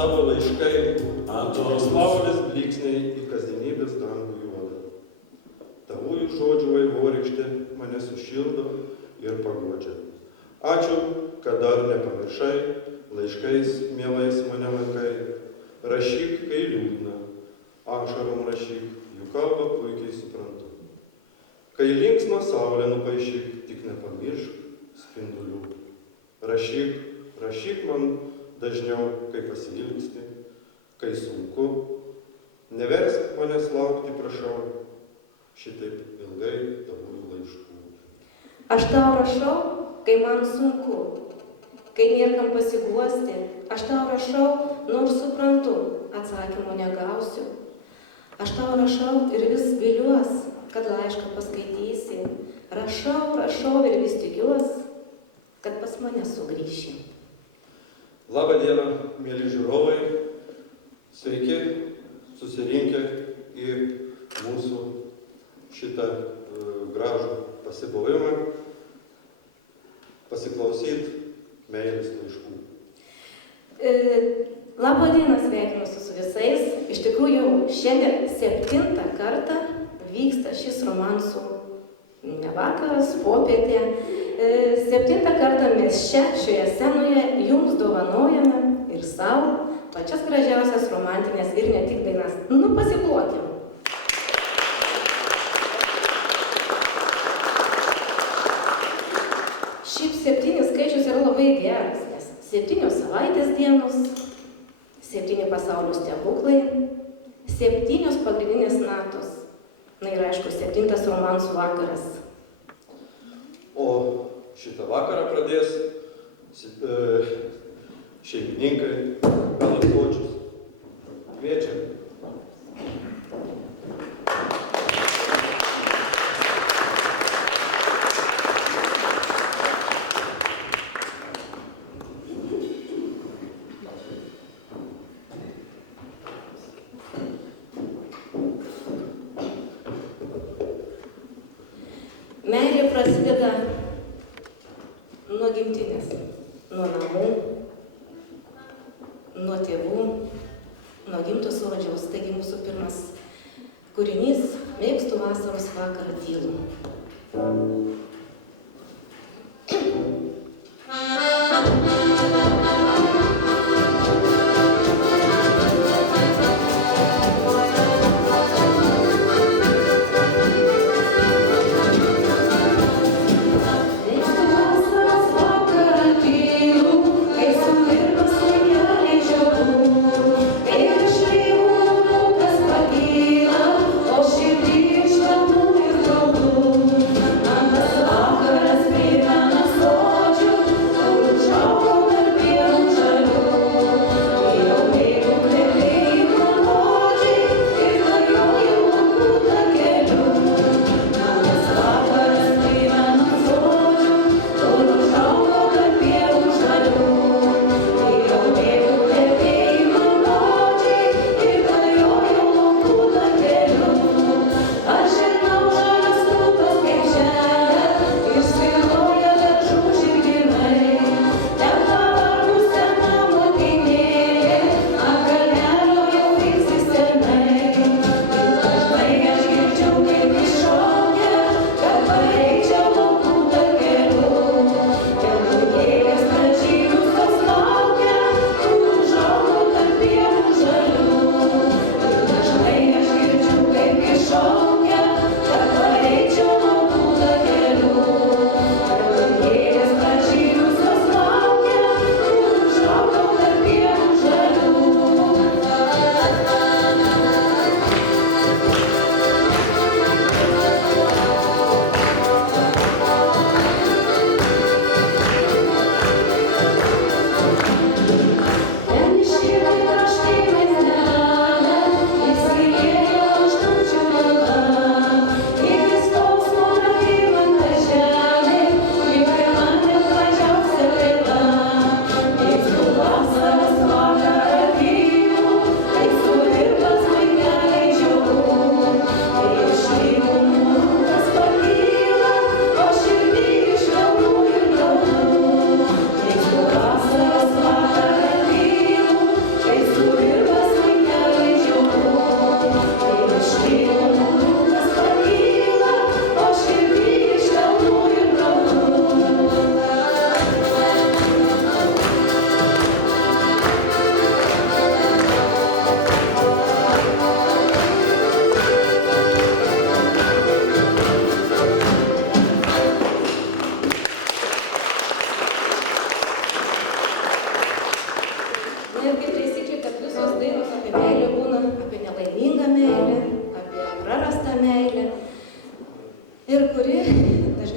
Tavo laiškai, saulės blyksniai į kasdienybės dangų juodą. Tavųjų žodžių vaivorykštė mane sušildo ir paguodžia. Ačiū, kad dar nepamiršai, laiškais mielais mane laikai. Rašyk, kai liūdna, ašarom rašyk, jų kalbą puikiai suprantu. Kai linksma saulė nupaišyk, tik nepamiršk spindulių. Rašyk man dažniau, kai pasiilgsti, kai sunku. Neversk manęs laukti, prašau, šitaip ilgai tavųjų laiškų. Aš tau rašau, kai man sunku, kai nėr kam pasiguosti. Aš tau rašau, nors suprantu, atsakymų negausiu. Aš tau rašau ir vis viliuos, kad laišką paskaitysi. Rašau ir vis tikiuos, kad pas mane sugrįši. Labą dieną, mėly žiūrovai. Sveiki susirinkę į mūsų šitą gražų pasibuvimą, pasiklausyti meilės laiškų. Labą dieną, sveikinuosi su visais. Iš tikrųjų, šiandien 7. kartą vyksta šis romansų vakaras, popietė. 7. kartą mes šioje scenoje jums dovanojame ir savo pačias gražiausias romantinės ir ne tik dainas. Pasiplokim. Šiaip 7 skaičius yra labai geras, nes 7 savaitės dienos, 7 pasaulio stebuklai, 7 pagrindinės natos. Na ir aišku, 7 romansų vakaras. O šitą vakarą pradės šeimininkai Galakočius. Kviečiam. Meilė prasideda nuo gimtinės, nuo namų, nuo tėvų, nuo gimto sodžiaus. Taigi mūsų pirmas kūrinys – Mėgstu vasaros vakarą tylų. Pakyla, o širdį iš namų ir draugų. Man tas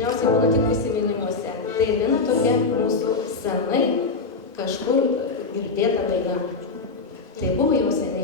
dažniausiai būna tik prisiminimuose. Tai viena tokia mūsų senai kažkur girdėta daina. Tai buvo jau seniai.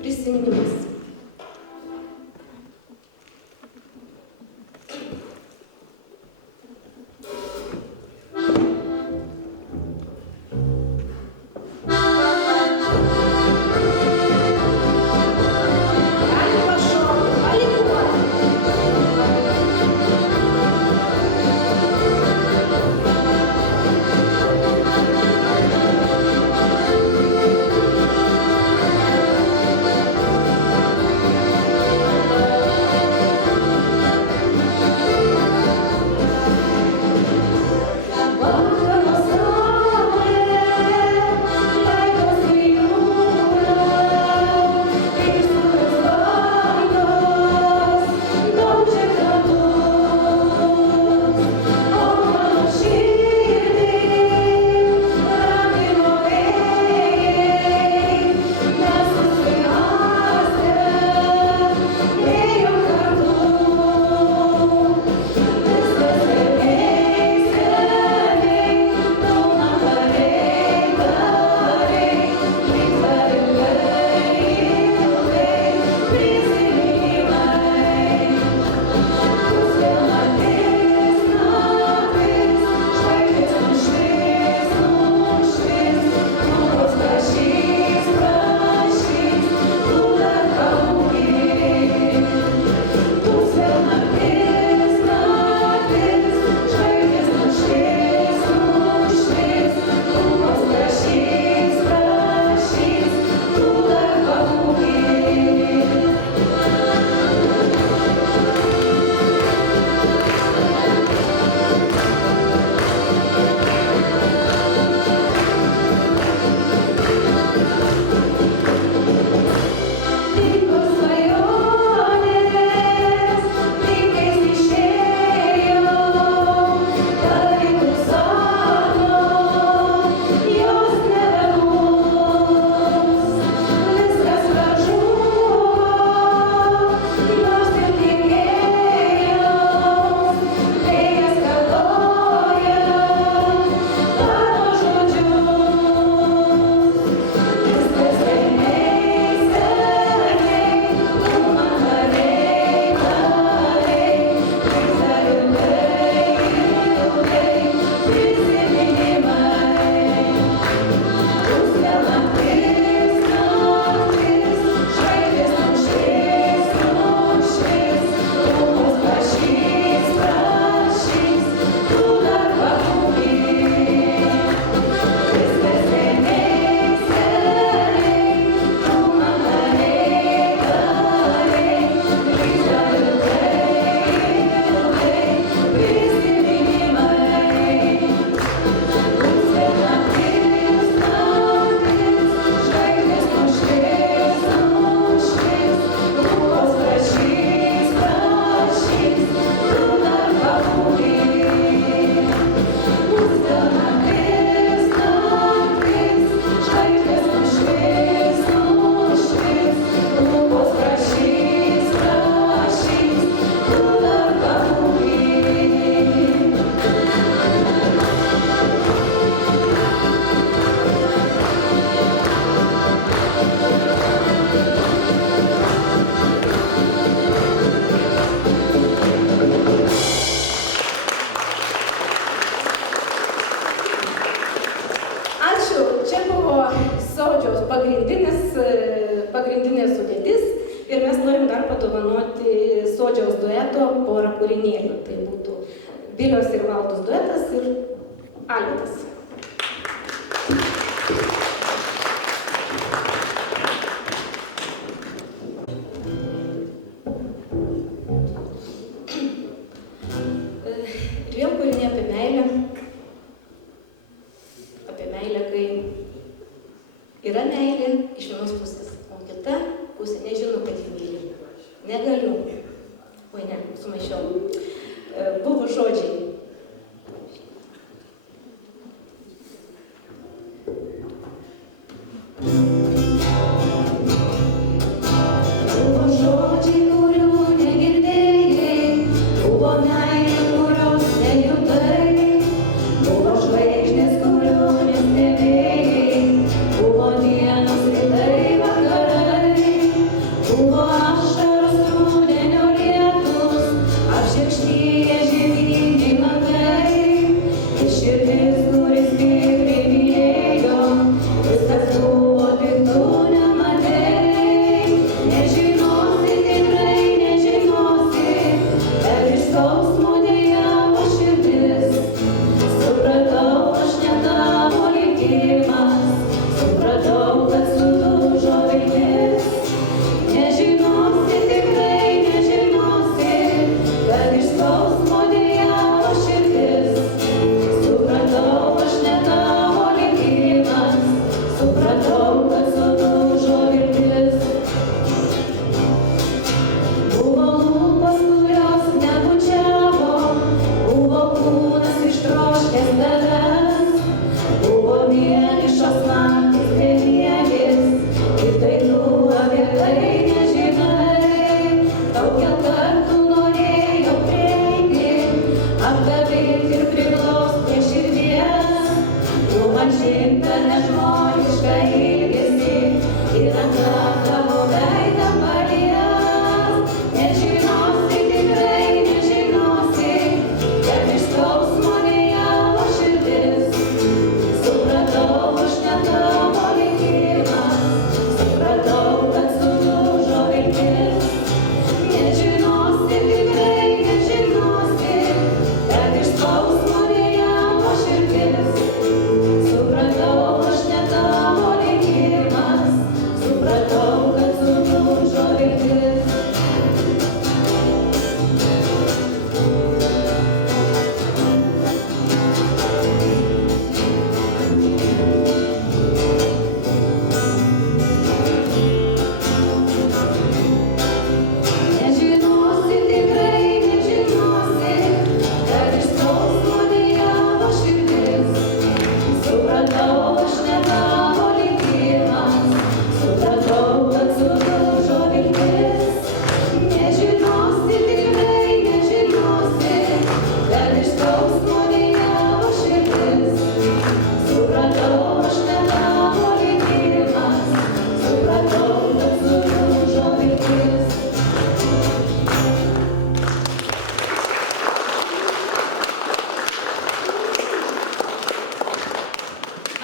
Prisiminimas. pagrindinė sudėtis ir mes norim dar padovanoti Sodžiaus dueto porą kūrinėlių. Tai būtų Vilios ir Valdos duetas ir Alvydas. Ir vėl kūrinė apie meilę. Apie meilę, kai yra meilė iš vienos pusės, o kita pusė nežino, kad jį myli. Negaliu. Oi ne, sumaišiau. Buvo žodžiai. Buvo žodžiai, kurių negirdėjai, buvo meilė, kurios nejutai, buvo žvaigždės, kurių nestebėjai, buvo dienos, rytai, vakarai, buvo ašaros, rudenio lietus, apšerkšniję žieminiai langai, ir širdis, kuris stipriai mylėjo, viskas buvo tik tu nematei. Nežinosi, tikrai nežinosi, bet iš skausmo dejavo širdis. Supratau, aš ne tavo likimas, supratau, kad sudužo viltis. Nežinosi, tikrai nežinosi, kad iš skausmo dejavo širdis. Supratau, aš ne tavo likimas, supratau, kad sudužo viltis. Buvo lūpos, kurios nebučiavo, buvo kūnas ištroškęs tavęs, buvo vienišos naktys bemiegės, ir tai tu apie tai nežinai. Daugiau kartų norėjau prieiti, apkabinti ir priglausti prie širdies, numalšinti nežmonišką ilgesį ir ranka tavo veidą palies. Nežinosi, tikrai nežinosi, kad iš skausmo dejavo širdis. Supratau, aš ne tavo likimas, supratau, kad sudužo viltis. Nežinosi, tikrai nežinosi, kad iš skausmo dejavo širdis. Supratau, aš ne tavo likimas, supratau, kad sudužo viltis. Nežinosi, tikrai nežinosi, kad iš skausmo dejavo širdis. Supratau, aš ne tavo likimas, supratau, kad sudužo viltis. Nežinosi, tikrai nežinosi, kad iš skausmo dejavo širdis. Supratau, aš ne tavo likimas, supratau, kad sudužo viltis.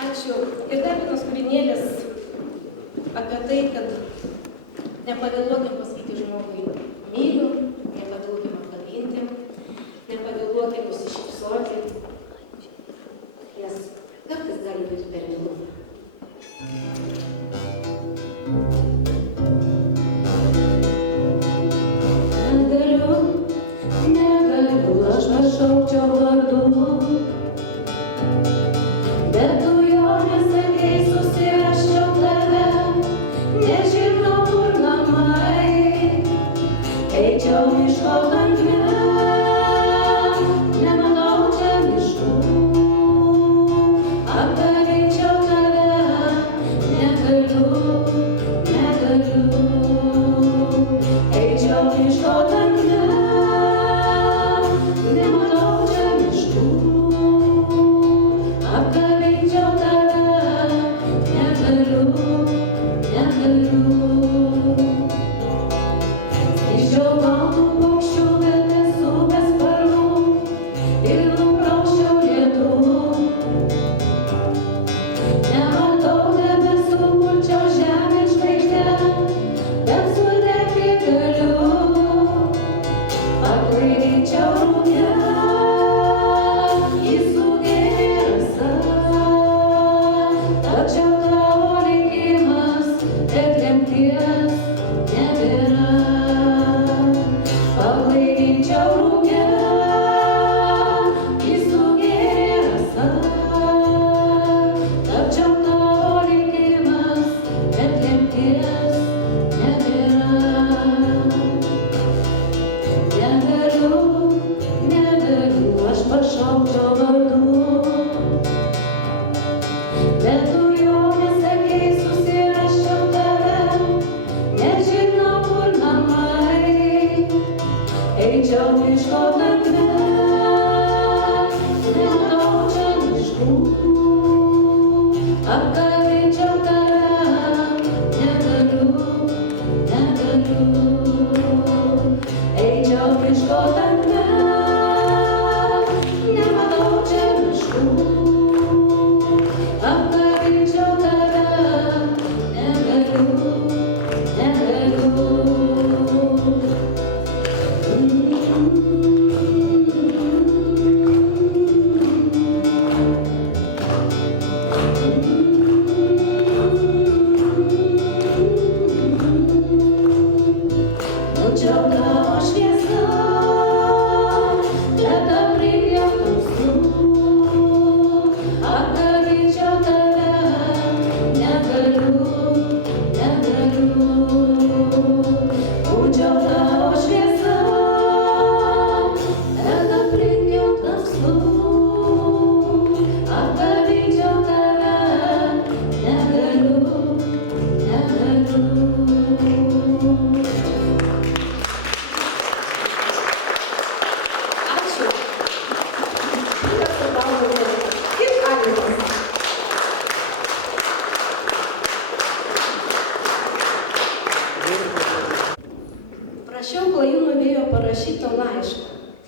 Ačiū. Ir dar vienas kūrinėlis apie tai, kad nepavėluokim pasakyti žmogui myliu, nepavėluokim apkabinti, nepavėluokim nusišypsoti, nes kartais gali būti per vėlu. Negaliu, aš pašaukčiau vardu, bet tu jo nesakei, susiraščiau tave, nežinau kur namai. Eičiau miško tankme, nematau čia miškų, apdaryčiau tave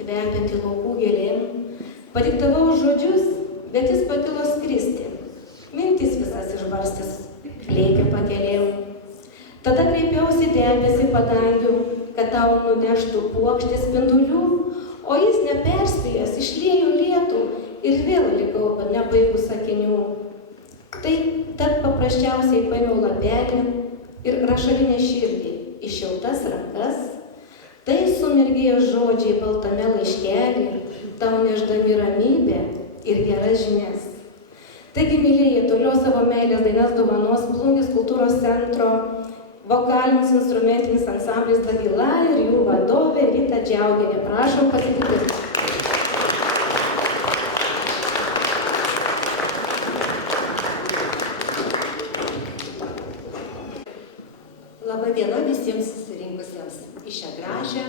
kvepiantį laukų gėlėm. Padiktavau žodžius, bet jis pakilo skristi. Mintis visas išbarstęs, lėkė pakelėm. Tada kreipiausi debesį padangių, kad tau nuneštų puokštę spindulių, o jis neperspėjęs išliejo lietų ir vėl likau nebaigus sakinių. Tai tad paprasčiausiai paėmiau lapelį ir rašalinę širdį į šiltas rankas. Tai sumirgėjo žodžiai baltame laiškelį, tau neždami ramybę ir geras žinias. Taigi, mylėjai, toliau savo meilės dainas dovanos Plungės kultūros centro vokalinis instrumentinis ansamblis Dagila ir jų vadovė Rita Džiaugienė. Prašom pasitikti. Labą dieną visiems susirinkusiems į šią gražią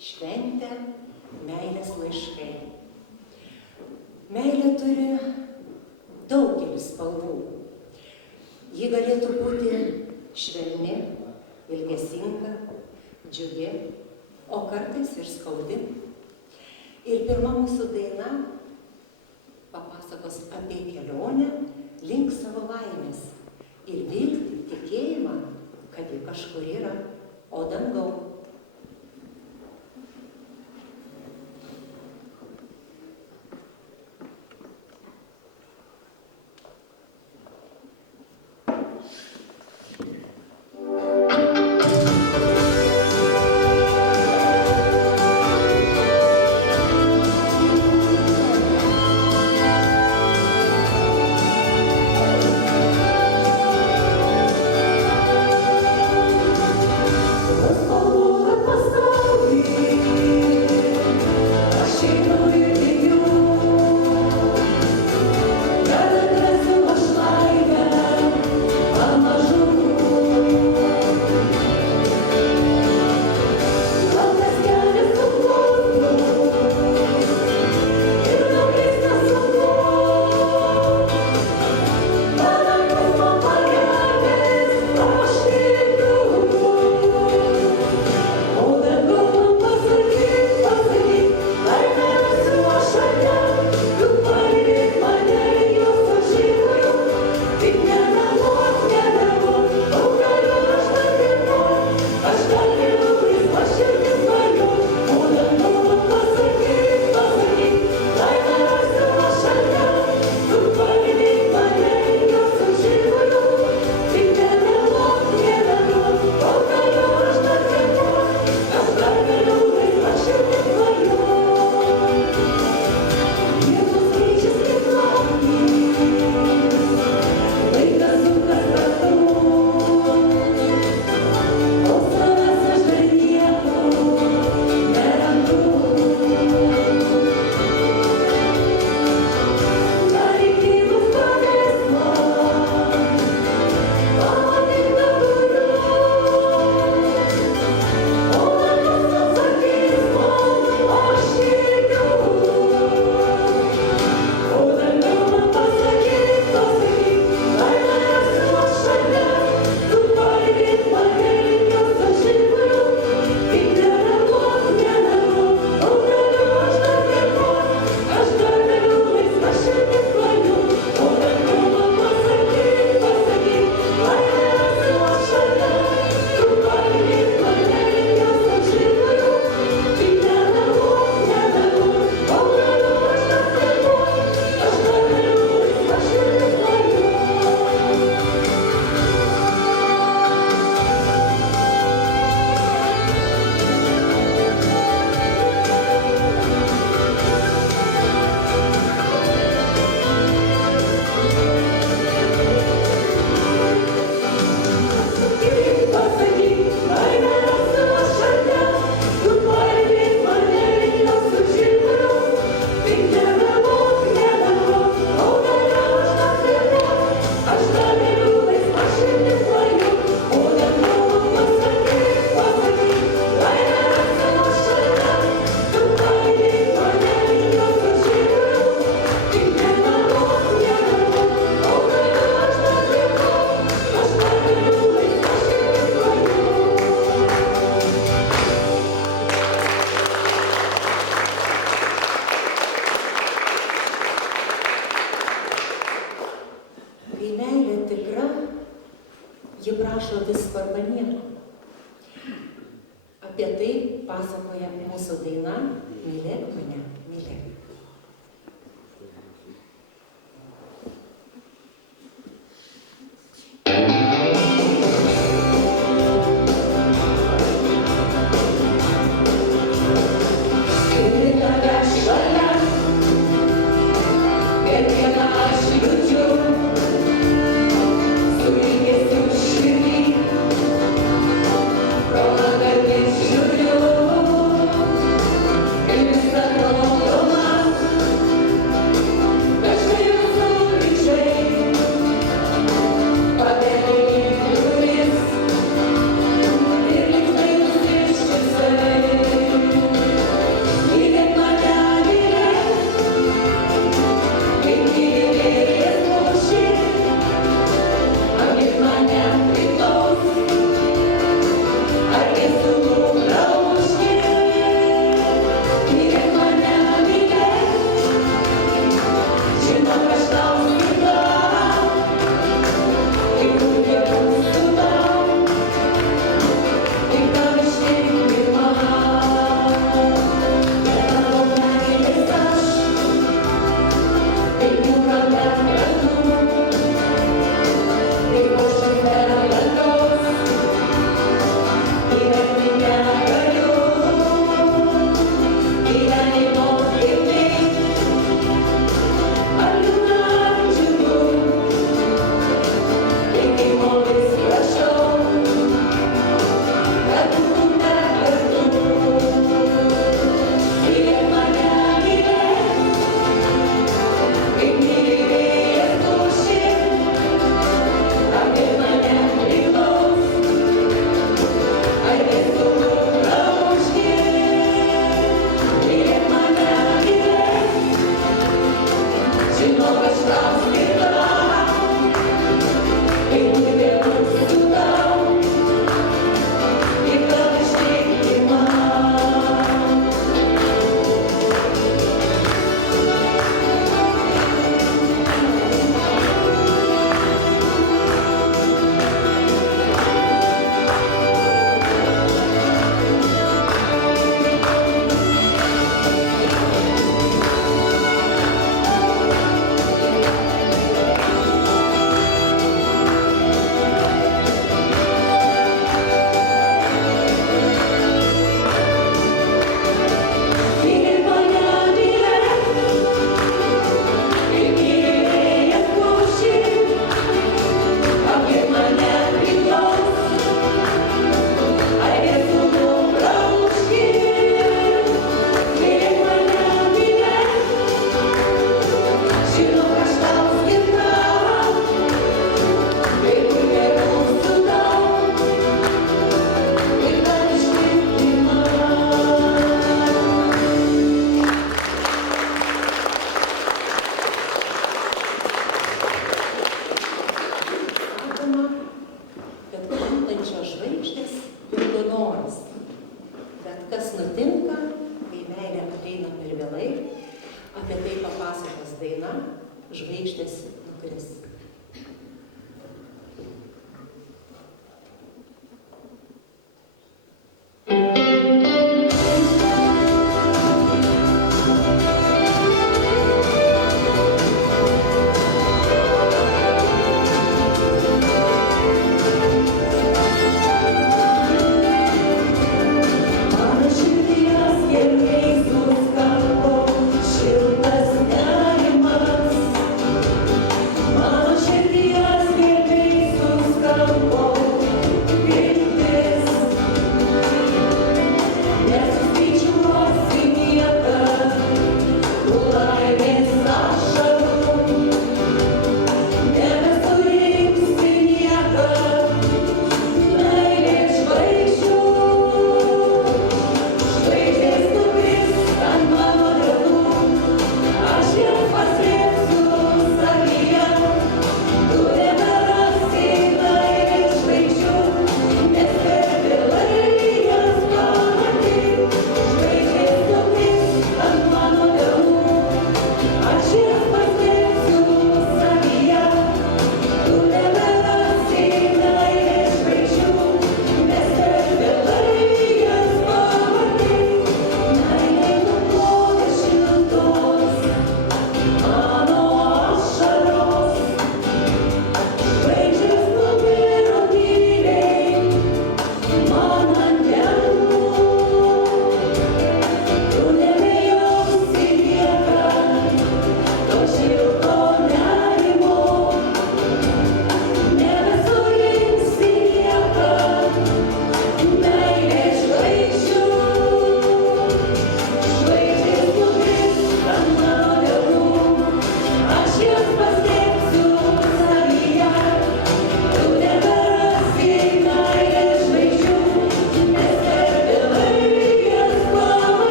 šventę meilės laiškai. Meilė turi daugelį spalvų. Ji galėtų būti švelni, ilgesinga, džiugi, o kartais ir skaudi. Ir pirma mūsų daina papasakos apie kelionę link savo laimės ir viltį, tikėjimą, kad ji kažkur yra, o dangau. ji prašo visko arba nieko. Apie tai pasakoja mūsų daina Mylėk mane, mylėk. Pro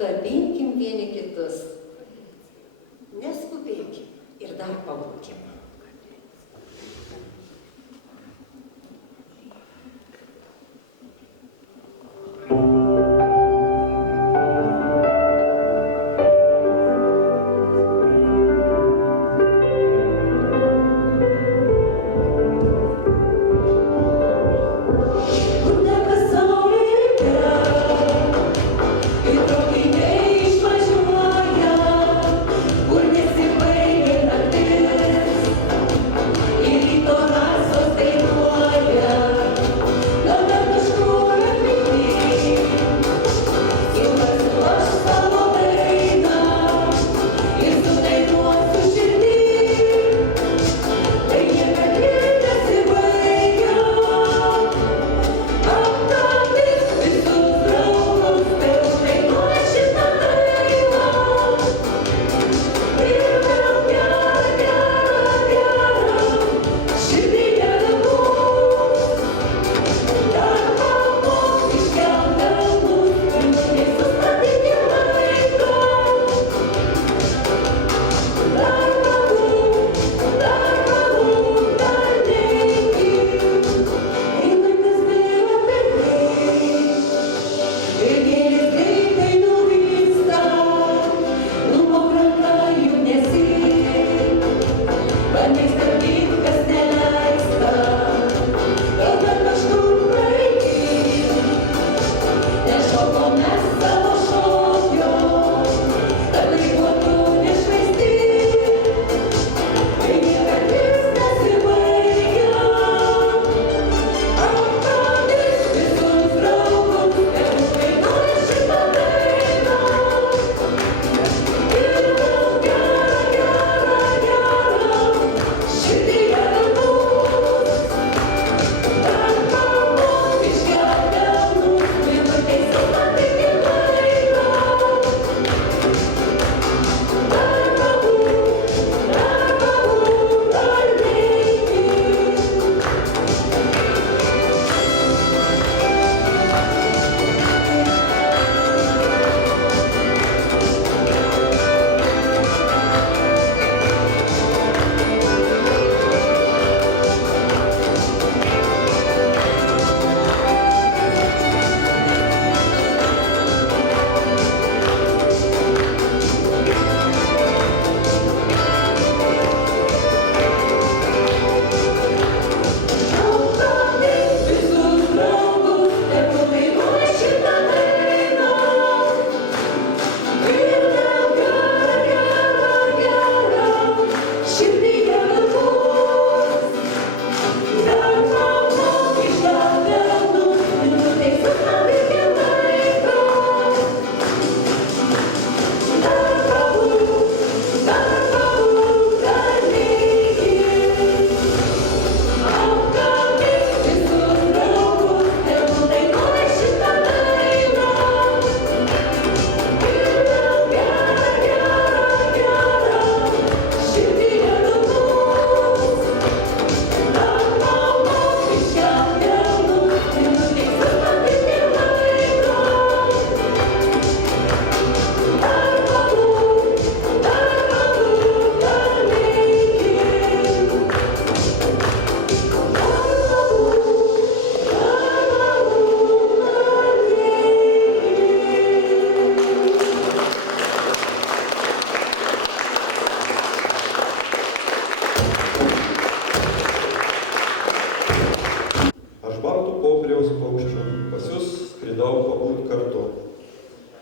apkabinkim vieni kitus. Neskubėkim ir dar pabūkim.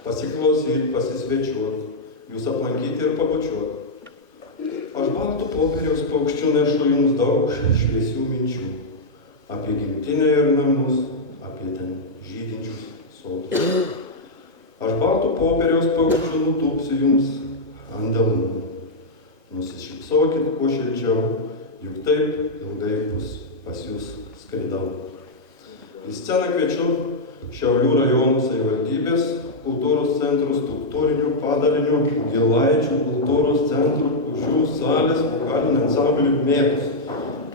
pasiklausyt, pasisvečiuot, jūs aplankyti ir pabučiuot. Aš baltų popieriaus paukščių nešu jums daug šviesių minčių. Apie gimtinę ir namus, apie ten žydinčius sodus. Aš baltų popieriaus paukščių nutūpsiu jums ant delnų. Nusišypsokit kuo šilčiau, juk taip ilgai bus pas jūs skridau. Į sceną kviečiu Šiaulių rajonų savivaldybės kultūros centrų struktūrinių padalinių Gilaičių kultūros centrų Kužių salės vokalinį ansamblį Mėtus.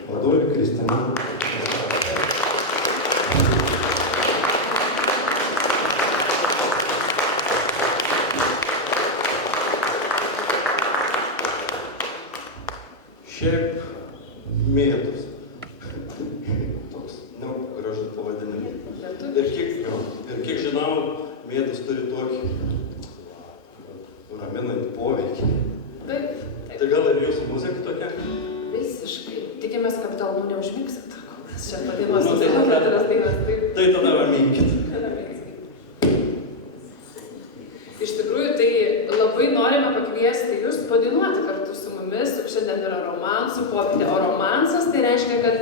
Vadovė Kristina. Šiaip mėtos. Toks, gražus pavadinimas. Ir kiek žinau, mėtos turi tokį raminantį poveikį. Taip. Tai gal ir jūsų muzika tokia? Visiškai. Tikimės, kad gal neužmigsit. Nes čia padėmas Nu, tai savo tada- keturias dainas. Taip. Tai tada raminkit. Iš tikrųjų, tai labai norime pakviesti jūs padainuoti kartu su mumis. Šiandien yra romansų popietė, o romansas tai reiškia, kad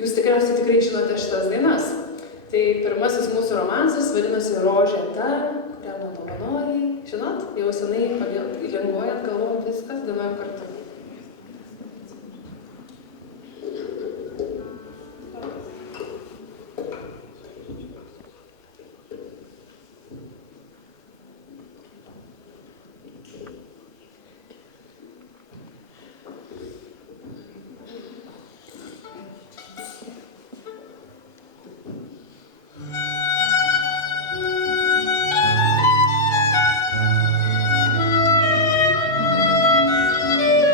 jūs tikriausiai tikrai žinote šitas dainas. Tai pirmasis mūsų romansas vadinasi Rožė ta, kurią man dovanojai. Žinot, jau senai linguojat, galvojat viskas, dainuojam kartu. Thank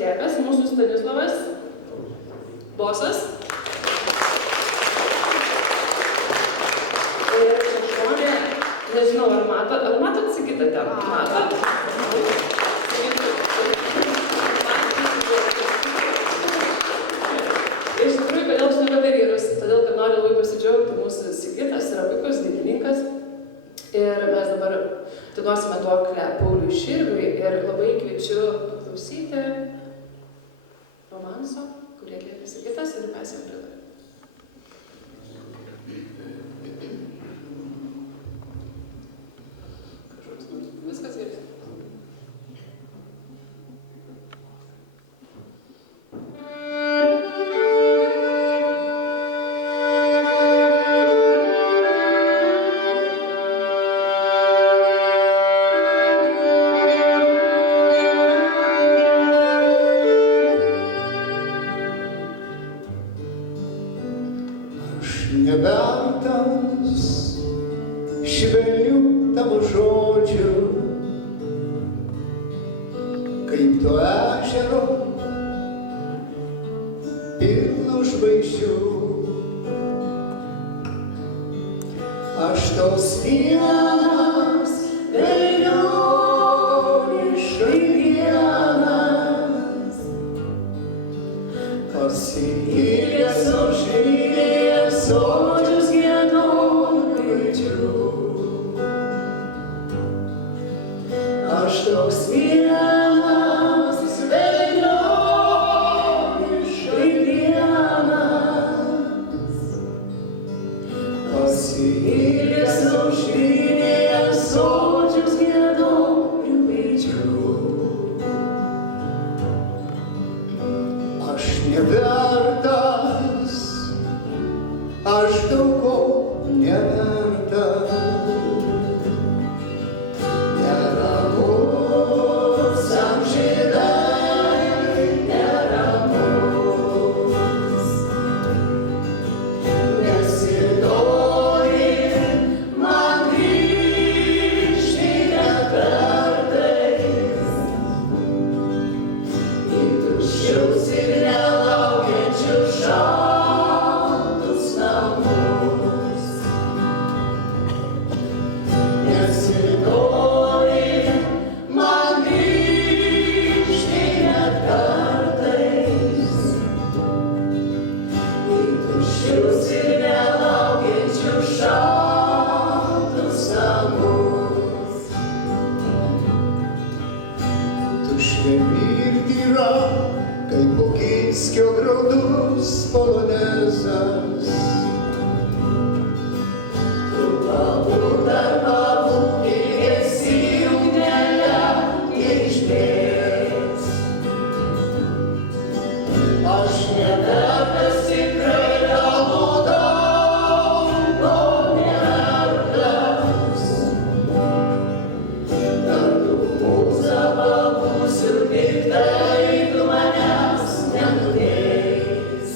slėpęs, mūsų Stanislavas, bosas. Ir šešionė, nežinau, ar matot Sigitą ten? Matot? Iš tikrųjų, kodėl šneka apie vyrus? Todėl, kad noriu labai pasidžiaugti, mūsų Sigitas yra puikus dainininkas. Ir mes dabar atiduosime duoklę Pauliui Širviui ir labai kviečiu paklausyti romanso, kurį atlieka Sigitas ir mes jam pridavėme. Viskas gerai. Nevertas švelnių tavo žodžių, kaip to ežero pilno žvaigždžių. Aš tos vienas, velnioniškai vienas, pasiilgęs užlydėjęs sodžius giedojų. Aš toks vienas, velnioniškai vienas, pasiilgęs užlydėjęs sodžius giedojų veidžių. Aš nevertas, aš daug ko nevertas. Neramus, amžinai neramus. Nesinori man grįžti net kartais į tuščius ir nelaukiančius šaltus namus. Nesinori man grįžti net kartais į tuščius ir nelaukiančius šaltus namus. Tuščia ir tyra, kaip Bukinskio graudus polonezas. Tu pabūk dar pabūk, ilgesi ugnelę išbėgs. Aš nevertas tikrai tavo daugo nevertas. Dar tu mūza pabūsiu, tiktai tu manęs nenudėks.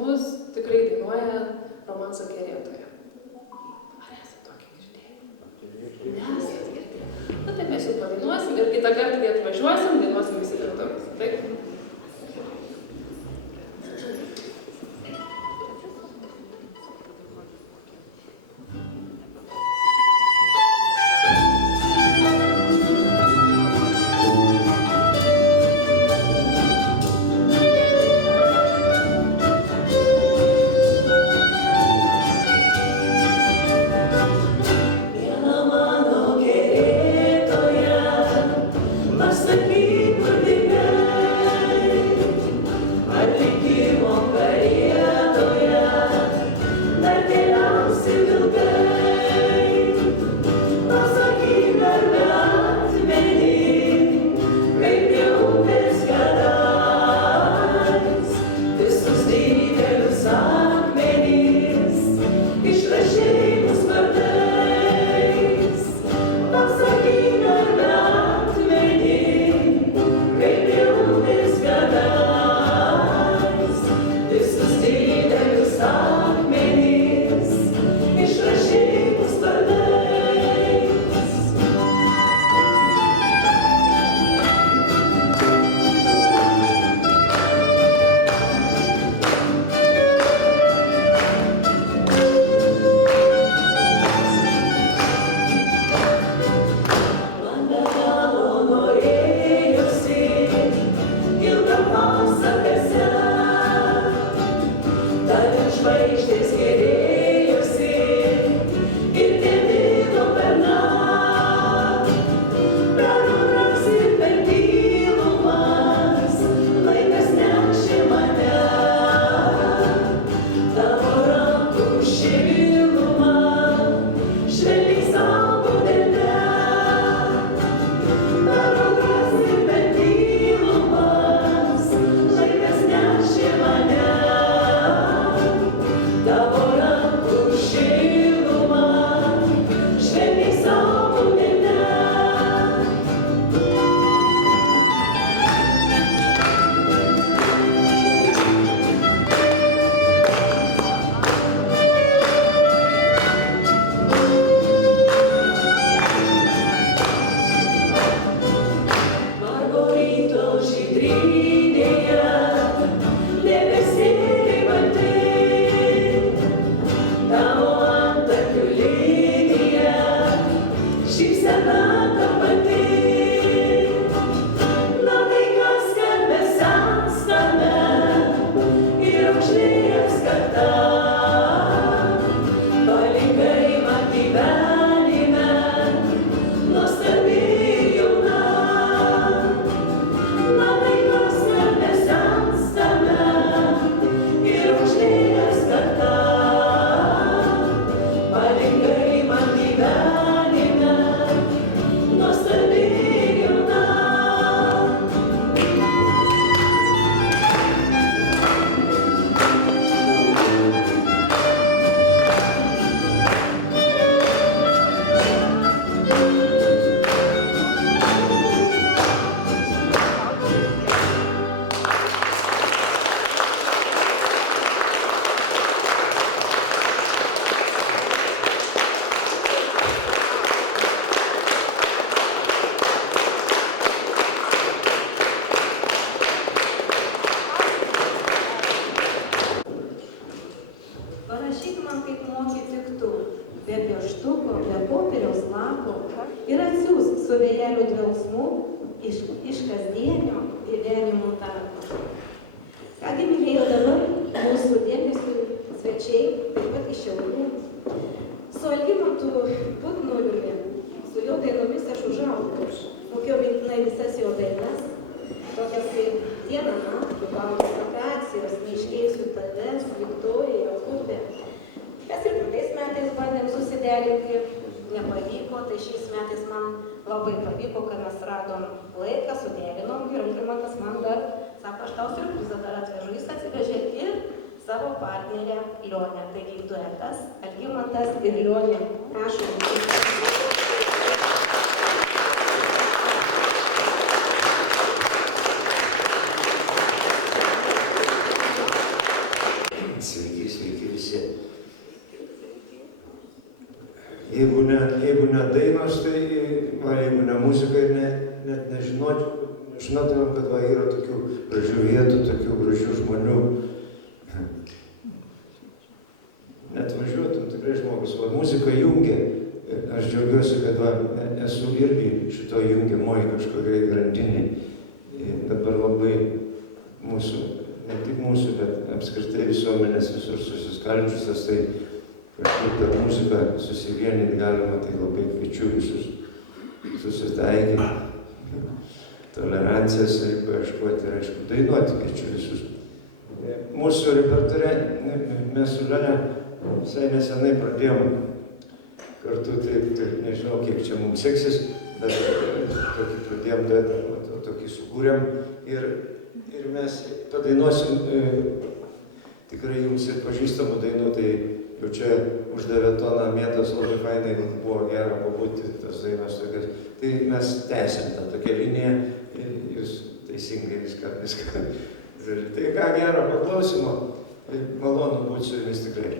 mus tikrai dainuoja romanso kerėtoja. Ar esate tokį girdėję? Nesate girdėję. Na taip mes jau padainuosim ir kitą kartą, kai atvažiuosim, dainuosim visi kartu. Taip? Viena mano kerėtoja, pasakyk, kur dingai, atlikimo karietoje, dar keliausi ilgai. Pasakyk, ar atmeni, kaip prie upės kadais, visus didelius akmenis išrašei mus vardais. Pasakyk, ar atmeni, kaip prie upės kadais, visus didelius akmenis išrašei mus vardais. Man be galo norėjosi ilgą pasaką sekt, dar ir žvaigždės gerėjosi ir nemiro per naktį. Praruras ir per tylumas laikas nešė mane, tavo rankų šilumą švelniai saugo delne. Praruras ir per tylumas laikas nešė mane, tavo rankų šilumą švelniai saugo delne. Margo ryto žydrynėje debesėliai balti, tavo antakių linija šypsena ta pati. Na tai kas, kad mes senstame ir užlieps kartą, palikai man gyvenime nuostabi jauna. Na tai kas, kad mes senstame ir užlieps kartą, palikai man gyvenime nuostabi jauna. Parašyk man, kaip moki tik tu, be pieštuko, be popieriaus lapo ir atsiųsk su vėjelių dvelksmu iš kasdienio gyvenimo tarpo. Kągi, mylėjau, dabar mūsų dėmesiu svečiai, taip pat iš Šiaulių. Su Algimantu Butnoriumi, su jo dainomis aš užaugau. Mokėjau mintinai visas jo dainas, tokias kaip Diena naktį, Baltos vakacijos, Neiškeisiu tavęs, Viktorija, Kubė. Mes ir praeitais metais bandėm susiderinti, nepavyko, tai šiais metais man labai pavyko, kad mes radom laiką, suderinom ir Algimantas man dar sako, aš tau siurprizą dar atvežu, jis atsivežė ir savo partnerę Lionę. Taigi duetas Algimantas ir Lionė. Prašom. jeigu ne dainos, tai jeigu ne muzika ir net nežinotumėm, kad yra tokių gražių vietų, tokių gražių žmonių. Net važiuotum tikrai žmogus, muzika jungia. Aš džiaugiuosi, kad esu irgi šito jungiamoji kažkokiai grandiniai. Dabar labai mūsų, ne tik mūsų, bet apskritai visuomenės visur susiskaldžiusios, tai kažkaip per muziką susivienyti galima, tai labai kviečiu visus susitaikyti. Tolerancijos reikia ieškoti ir aišku dainuoti, kviečiu visus. Mūsų repertuare mes su Lene visai nesenai pradėjom kartu, taip, nežinau, kiek čia mums seksis, bet tokį pradėjom duetą, tokį sukūrėm ir mes padainuosim tikrai jums ir pažįstamų dainų, tai jau čia uždavė toną Mėtos, labai fainai buvo gera pabūti tos dainos tokios. Tai mes tęsim tą tokią liniją ir jūs teisingai viską. Tai ką gero paklausimo, malonu būti su jumis tikrai.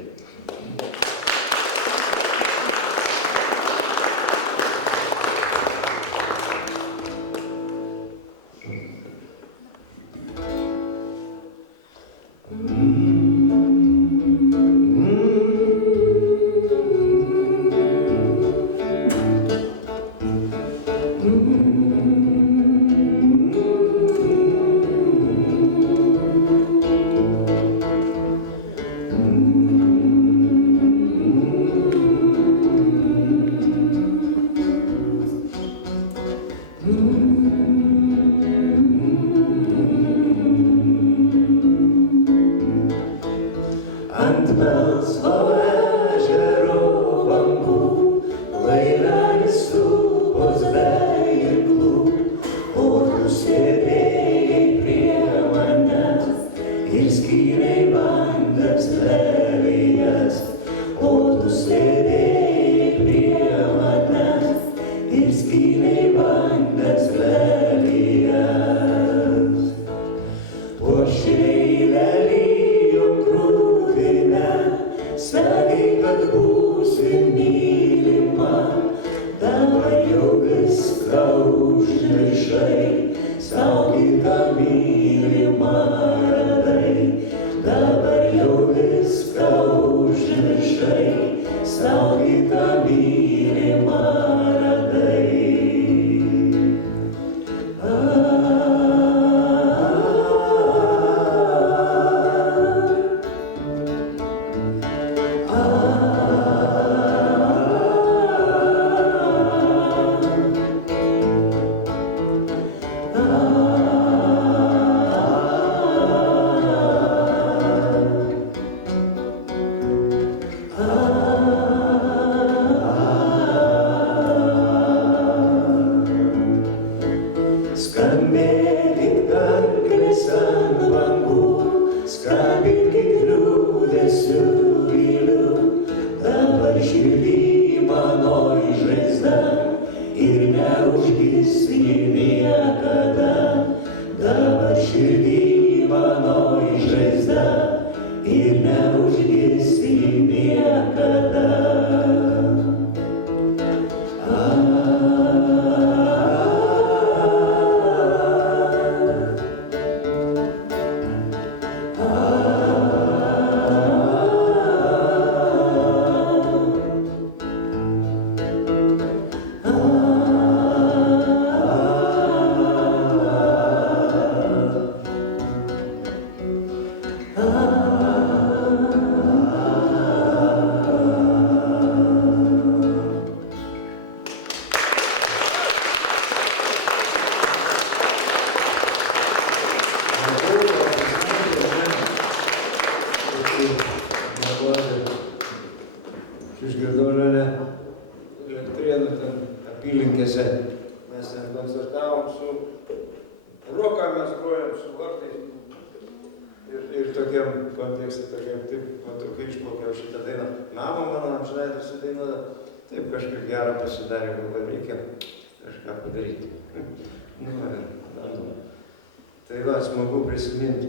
Tai va, smagu prisiminti.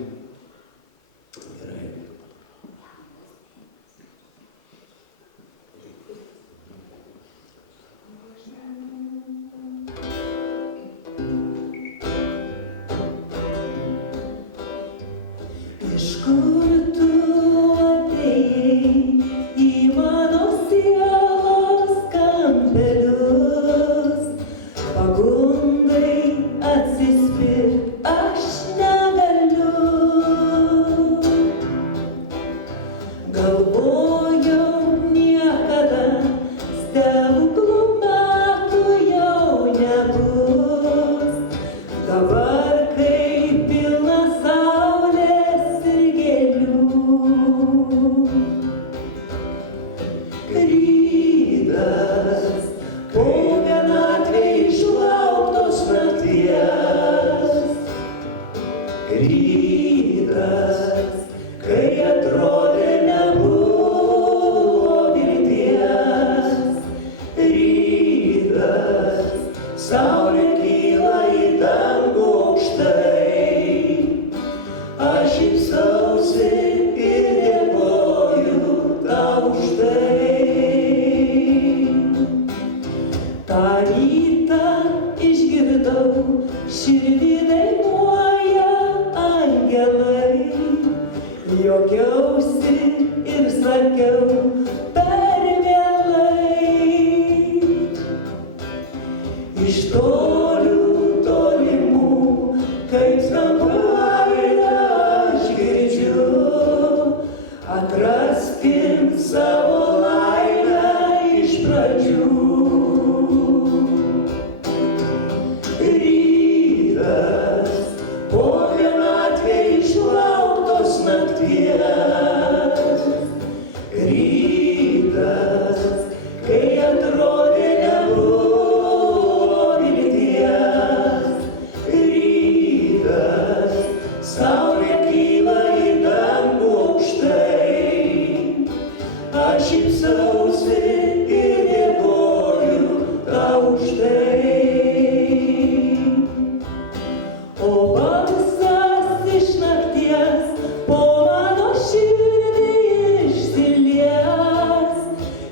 Gerai. Galvojau niekada stebuklų metų jau nebus. Dabar kai pilna saulės ir gėlių. Rytas po vienatvėj išlauktos nakties. Rytas, kai atrodė nebuvo vilties. Rytas, saulė kyla į dangų aukštai. Aš šypsausi ir dėkoju tau už tai. Tą rytą išgirdau, širdį dainuoja angelai. Juokiausi ir sakiau per vėlai. Iš tolių tolimų, kaip skambuoja aš girdžiu, atraskim savo laimę iš pradžių. Rytas po vienatvėj išlauktos nakties. Rytas, kai atrodė nebuvo vilties. Rytas, saulė kyla į dangų aukštai. Aš šypsausi ir dėkoju tau už tai. O balsas iš nakties po mano širdį išsilies,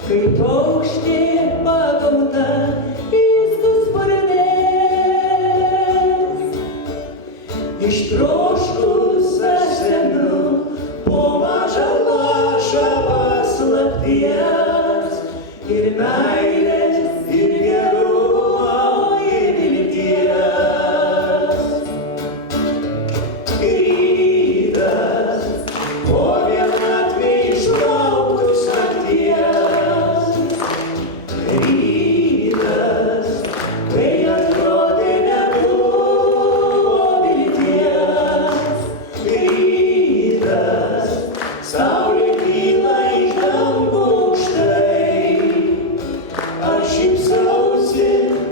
kaip paukštė pagauta įskusparnės. Ištroškus aš semiu po mažą lašą paslapties ir meilės, ir gerumo, ir vilties. Rytas po vienatvėj išlauktos nakties. Rytas, kai atrodė nebuvo vilties. Rytas, saulė kyla iš dangų aukštai. Aš šypsausi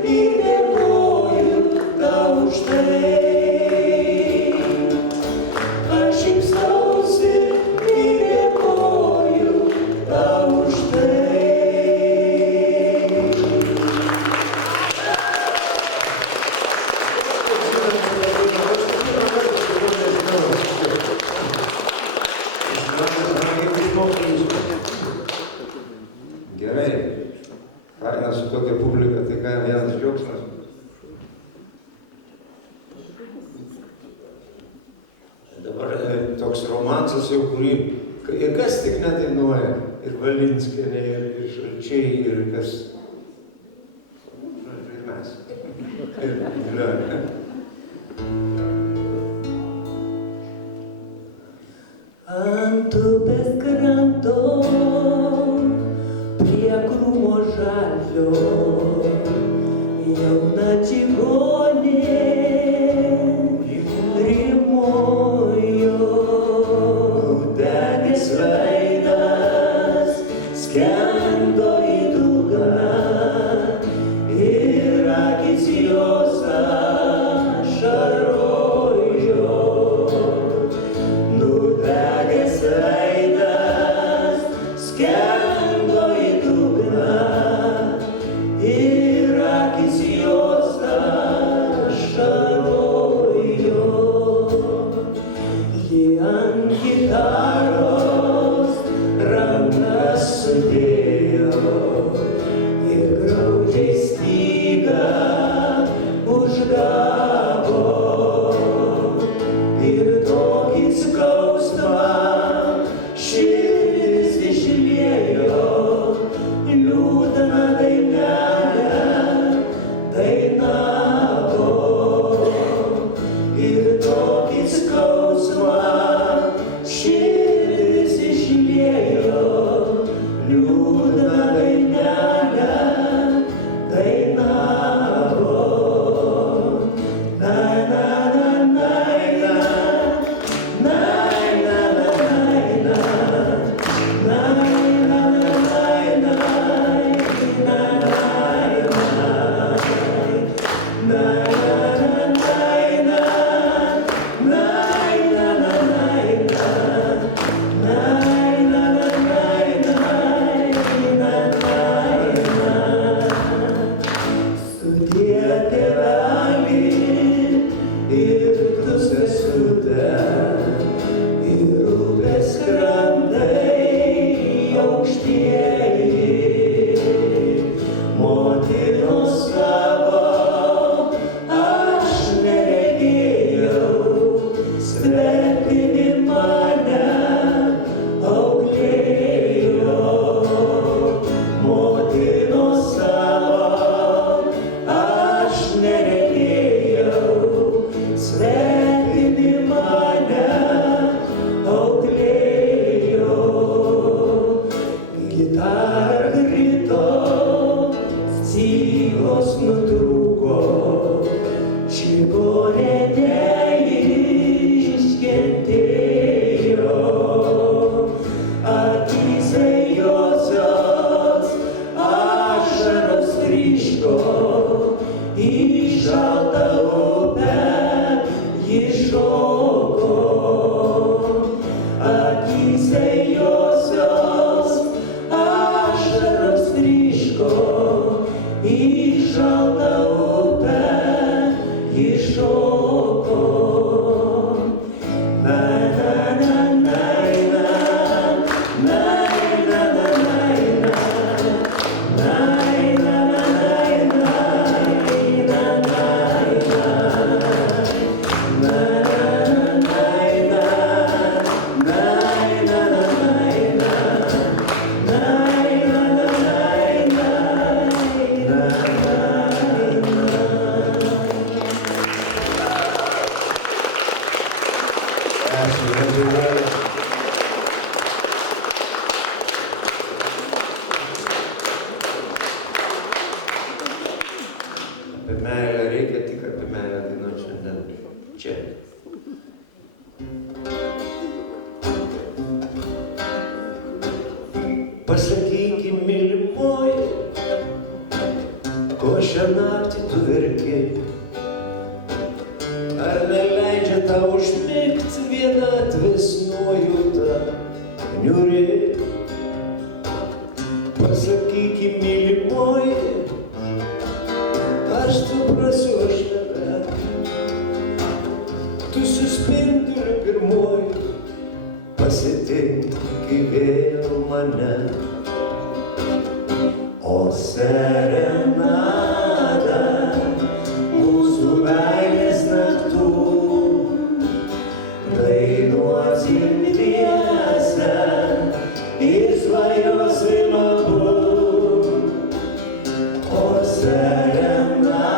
ir dėkoju tau už tai. Aš šypsausi ir dėkoju tau už tai. Gerai, faina su tokia publika, tai ką vienas džiaugsmas. Dabar toks romansas jau, kurį ir kas tik nedainuoja, ir Valinskienė, ir Šalčiai, ir kas. Ir mes. Ir Liuonė. Ant upės kranto, prie krūmo žalio, jauna čigonė rymojo. Nudegęs veidas skendo į dugną ir akys jos Apie meilę reikia tik apie meilę dainuoti šiandien. Čia. Pasakykim, mylimoji, ko šią naktį tu verki. Ar neleidžia tau užmigt vienatvės nuojauta niūri? Pasakykim, mylimoji, aš suprasiu aš tave. Tu suspinduliu pirmoji, pasitinki vėl mane. O serenada mūsų meilės naktų, dainuosim dviese ir svajosim abu. O serenada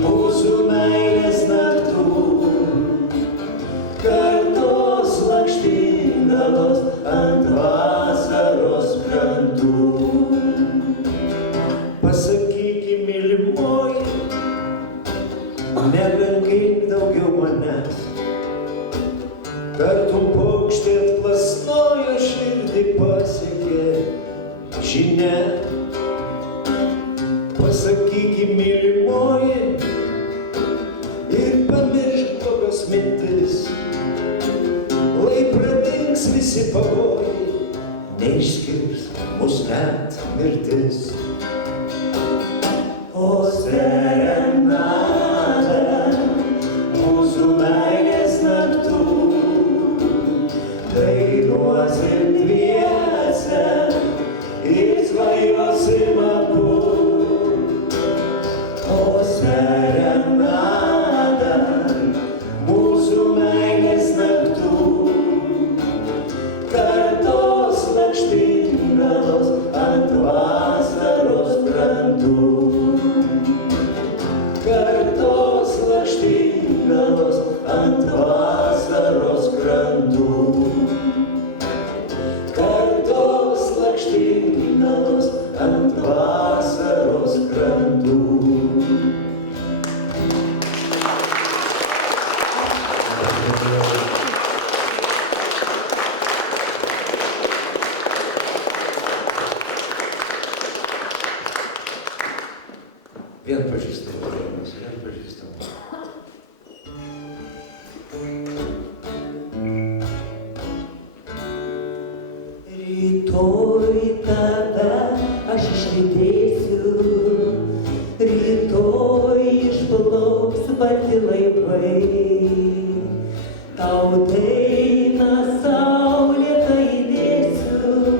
mūsų meilės naktų, kartos lakštingalos ant vasaros krantų. Pasakykim, mylimoji, nebenkink daugiau manęs. Tartum paukštė atplasnojo širdį pasiekė žinia. Pasakykim, mylimoji, ir pamiršk blogas mintis. Lai pradings visi pavojai, neišskirs mus net mirtis. O serenada mūsų meilės naktų, dainuosim dviese ir svajosim abu. O serenada mūsų meilės naktų, kartos lakštingalos ant vasaros krantų. Kartos lakštingalos ant vasaros krantų. Kartos lakštingalos ant vasaros krantų. Vien pažįstam, vien pažįstam. Rytoj tave aš išlydėsiu, rytoj išplauks balti laivai. Tau dainą saulėtą įdėsiu,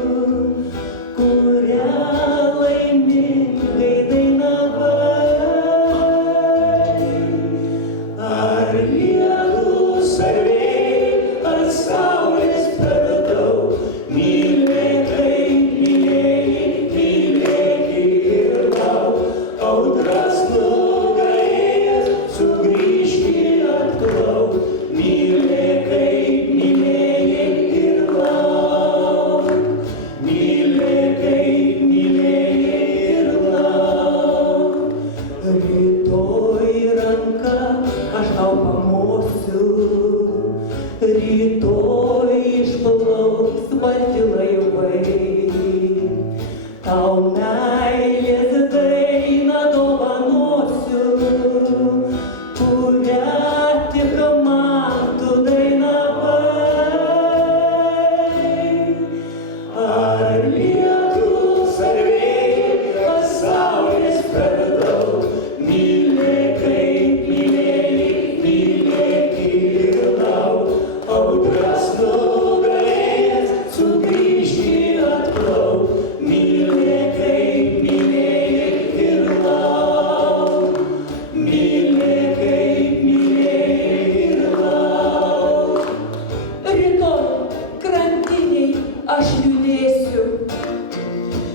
aš judėsiu.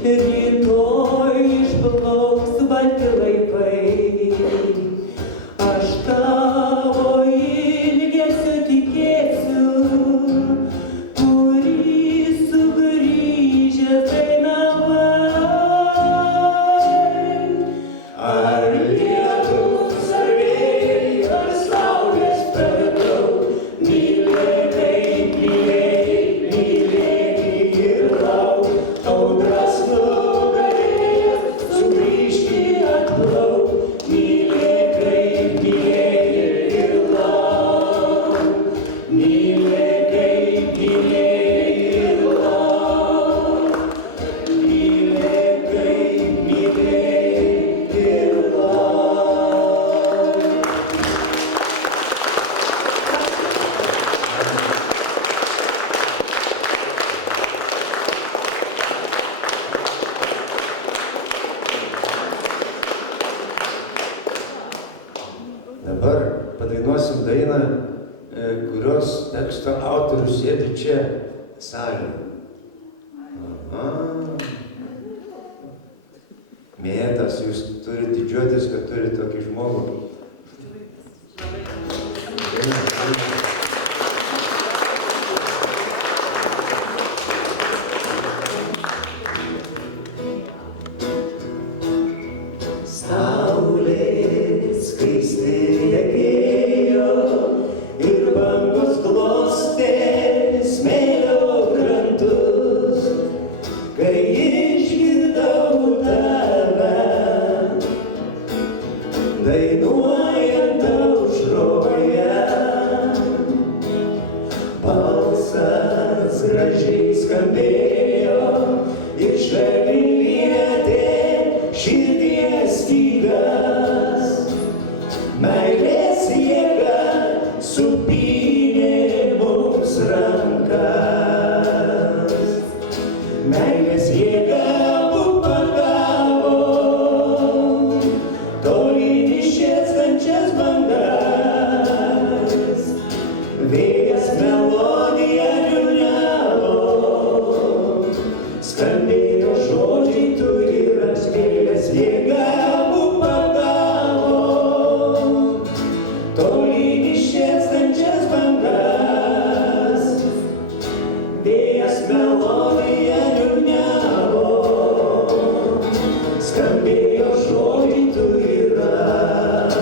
Rytoj išplauks balti laivai, aš tavo ilgesio tikėsiu, kurį sugrįžęs dainavai. Ar lietus, ar vėjai, ar saulės per daug, mylėk ir lauk, audras nugalėjęs, sugrįžti atplauk, mylėk ir lauk, mylėk ir lauk, mylėk ir lauk. Dabar padainuosim dainą, kurios teksto autorius sėdi čia salėje. Aha. Mėtas, jūs turite didžiuotis, kad turite tokį žmogų. Saulė skaisti tekėjo ir bangos glostė smėlio krantus, kai išgirdau tave, dainuojant aušroje. Balsas gražiai skambėjo ir švelniai lietė širdies stygas. Meilės jėga supynė mums rankas. Meilės jėga mus pagavo, tolyn išėstančias bangas. Vėjas melodiją niūniavo, skambėjo žodžiai tu ir aš. Meilės jėga mus pagavo, tolyn išėstančias bangas. Vėjas melodiją niūniavo, skambėjo žodžiai tu ir aš.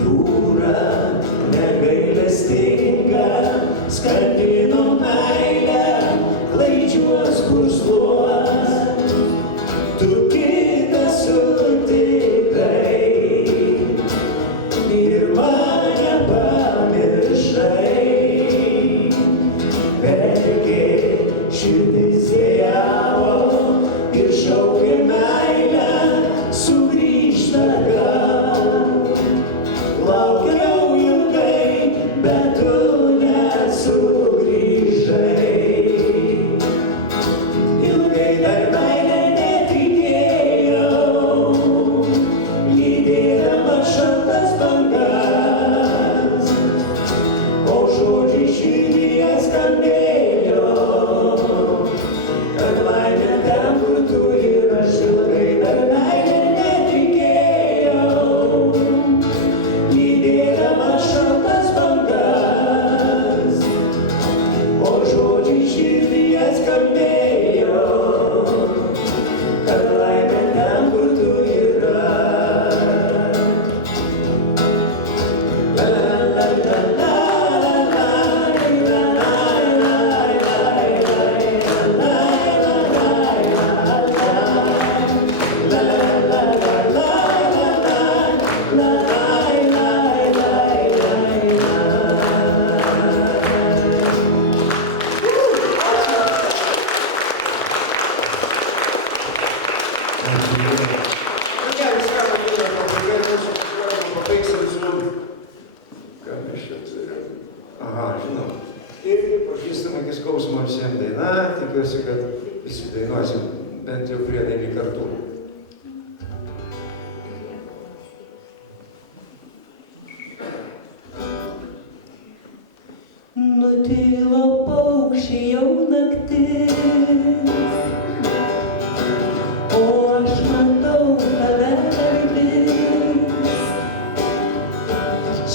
Jūra negailestinga nutilo paukščiai jau naktis, o aš matau tave vis.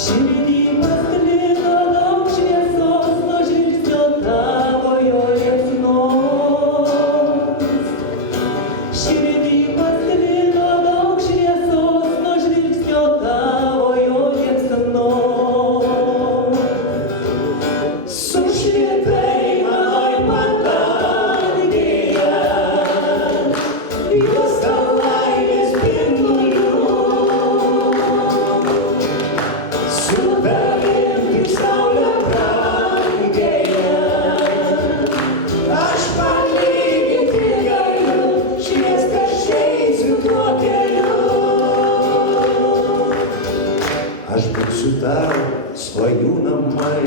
Širdį pasklido daug šviesos nuo žvilgsnio tavojo liepsnos. Širdį pasklido daug šviesos nuo žvilgsnio tavojo liepsnos. Sušvietai manoj padangėje, juosta laimės spindulių. Su tavim kaip saulė brangėje, aš palyginti galiu, šviest aš eisiu tuo keliu. Aš būsiu tau svajų namai,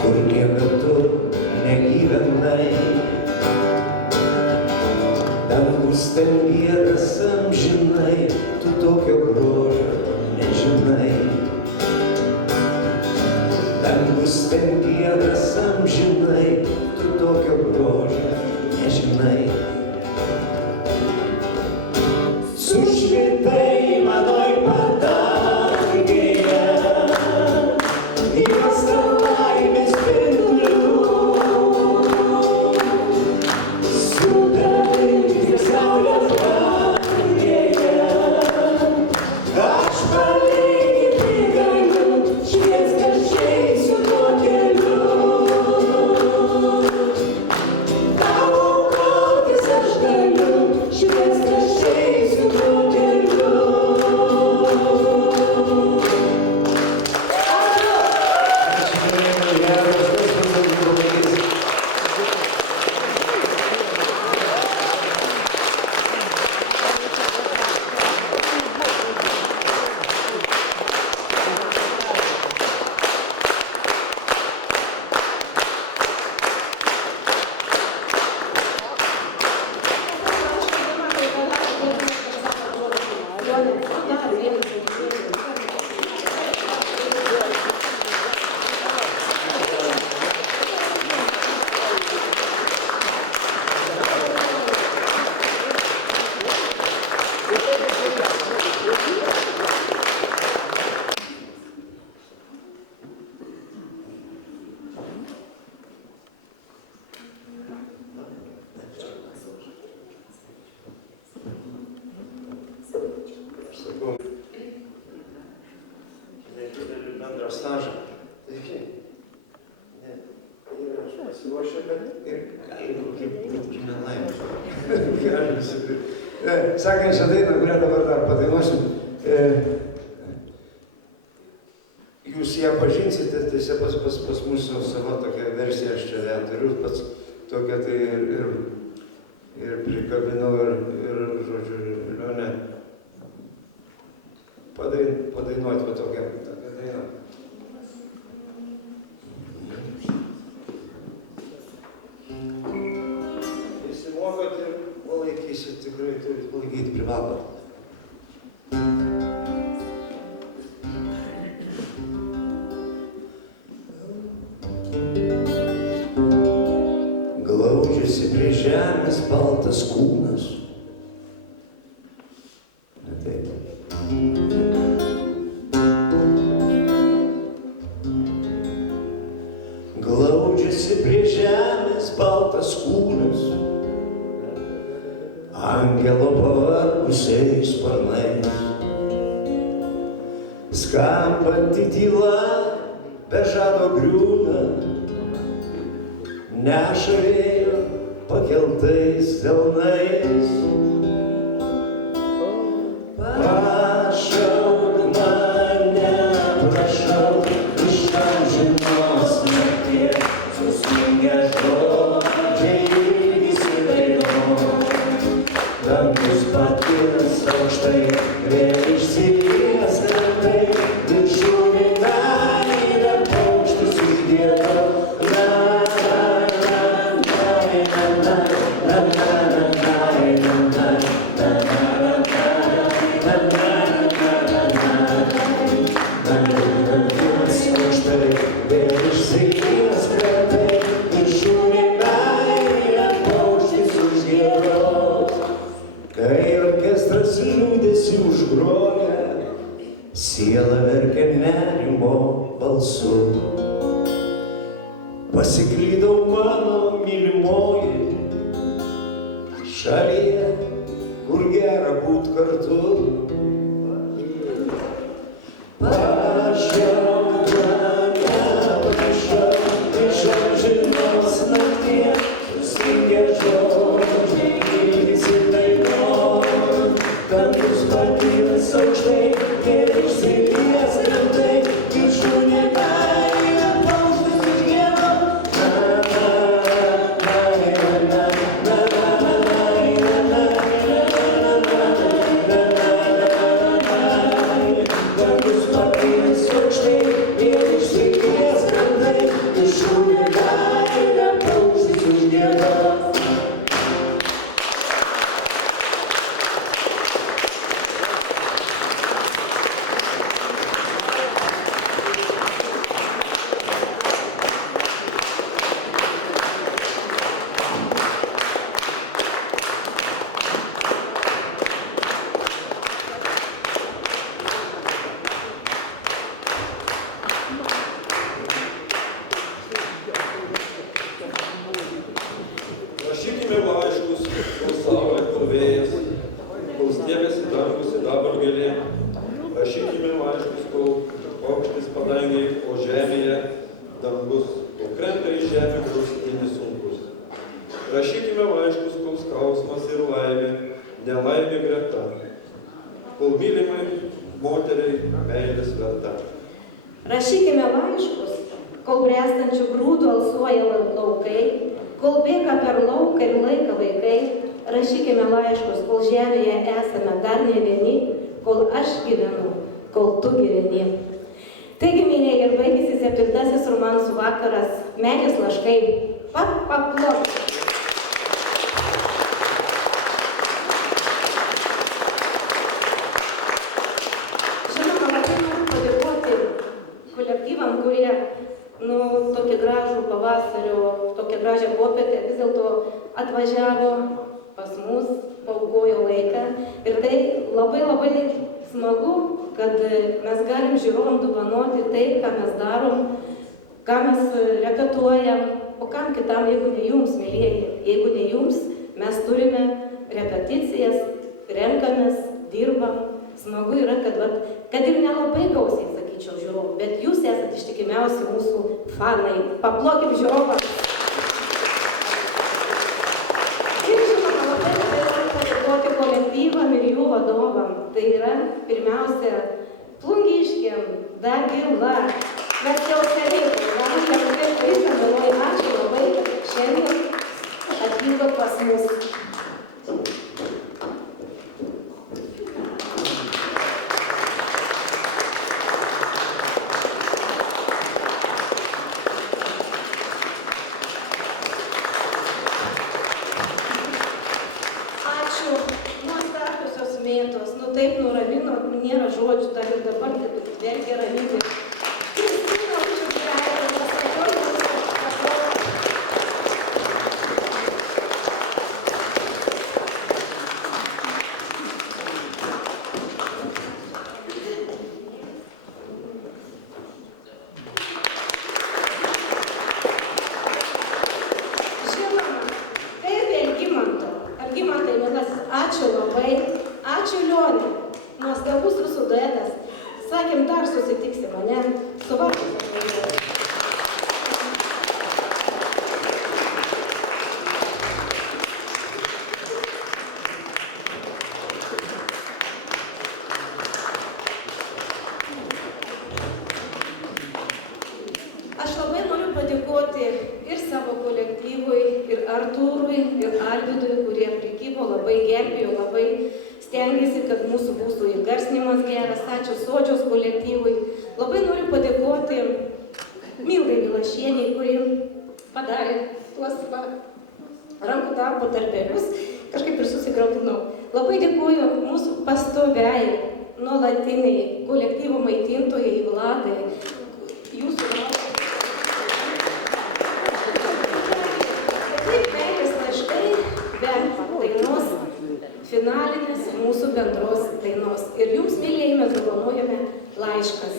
kur niekad tu negyvenai. Dangus ten vyras amžinai, tu tokio grožio nežinai. Dangus ten vyras amžinai, tu tokio grožio nežinai. Sušvitai manoj padangėje, juosta laimės spindulių. Su tavim kaip saulė brangėje, aš palyginti galiu, šviest aš eisiu tuo keliu. Tau aukotis aš galiu, šviest aš eisiu tuo keliu. Sakau, nedidelį bendrą stažą. Taigi, ne, ir aš pasiruošę, bet ir gali kokį nelaimę. Gali visokių. Sekančią dainą, kurią dabar dar padainuosim, jūs ją pažinsite, tiesiog pas mūsų savo tokią versiją aš čia ją turiu, pats tokią tai ir prikabinau ir žodžiu, Lionė. Padainuoti va tokią dainą. Įsimokot ir palaikysit, tikrai turit palaikyti, privalot. Glaudžiasi prie žemės baltas kūnas. Ne taip. Glaudžiasi prie žemės baltas kūnas, angelo pavargusiais sparnais. Skambanti tyla be žado griūna, neša vėjo pakeltais delnais. Pašauk mane, prašau, iš amžinos nakties, sustingę žodžiai visi dainuos. Dangus pakils aukštai, vėl išsilies krantai, viršūnė meilė paukštus užgieda. Stay siela verkia nerimo balsu. Pasiklydau mano mylimoji, šalyje, kur gera būt kartu. Prašiau mane, prašau, iš amžinos nakties, sustingę žodžiai, įsidainuoju, dangus pakylas aukštai ir išsilies krantai, viršūnė kaina paukštis iš dievo. Dangus pakylas aukštai ir išsilies krantai, viršūnė kaina paukštis iš dievo. Rašykime laiškus, kol saulė, kol vėjas, kol stiebėsi dangus ir dabar gėlė. Rašykime laiškus, kol paukštis padangiai, o žemėje dangus, kol krenta į žemę graustinis sunkus. Rašykime laiškus, kol skausmas ir laimė, nelaimė greta, kol mylimai moteriai meilės verta. Rašykime laiškus, kol bręstančių grūdų alsuoja laukai, kol bėga per lauką ir laiką vaikai. Rašykime laiškus, kol žemėje esame dar ne vieni, kol aš gyvenu, kol tu gyveni. Taigi, mėlyje, ir baigėsi 7. romansų vakaras, meilės laiškai. Paplok. Žinoma, labai noriu padėkoti kolektyvam, kurie tokį gražų pavasario, tokią gražią popietę vis dėlto atvažiavo pas mus, paaukojo laiką. Ir tai labai labai smagu, kad mes galim žiūrovam dovanoti tai, ką mes darom, ką mes repetuojam, o kam kitam, jeigu ne jums, mėlyjeji. Jeigu ne jums, mes turime repeticijas, renkamės, dirbam. Smagu yra, kad ir nelabai gausiai, sakyčiau, žiūrovų, bet jūs esate ištikimiausi mūsų fanai. Paplokim žiūrovą. Ir žinoma, labai noriu padėkoti kolektyvam ir jų vadovam. Tai yra, pirmiausia, Plungiškiam, Dagila. Mes jau seniai, visą galvoju, ačiū labai, šiandien atvyko pas mus. Taip nuramino, nėra žodžių, dar ir dabar verkia ramybė. Kristina, žinoma, tai Algimanto. Algimantai, mielasis, ačiū labai. Ačiū Lionė, nuostabus jūsų duetas. Sakėm, dar susitiksim, ne? Suvartus. Aš labai noriu padėkoti ir savo kolektyvui, ir Artūrui, ir Alvydui, kurie prikybo, labai gelbėjo, labai stengiasi, kad mūsų būstų įgarsinimas geras. Ačiū Sodžiaus kolektyvui. Labai noriu padėkoti Mildai Vilašieniai, kuri padarė tuos rankų darbo darbelius. Kažkaip ir susigraudinau. Labai dėkuoju mūsų pastoviai, nuolatiniai kolektyvo maitintojai Vladai. Jūsų taip, meilės laiškai be dainos finalinės mūsų bendros dainos. Ir jums, mylėjai, mes dovanojame Laiškas.